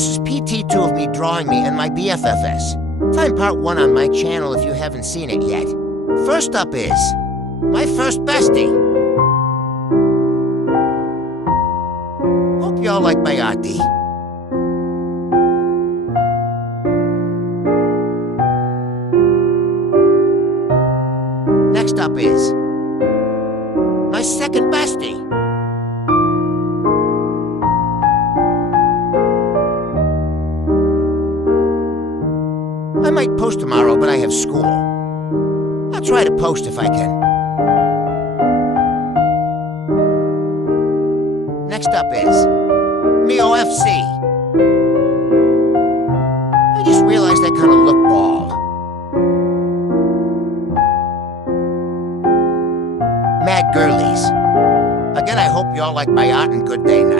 This is PT2 of me drawing me and my BFFS. Find part 1 on my channel if you haven't seen it yet. First up is my first bestie. Hope y'all like my arty. Next up is my second bestie. I might post tomorrow, but I have school. I'll try to post if I can. Next up is MeoFC. I just realized I kind of look bald. Mad Girlies. Again, I hope y'all like my art and good day night.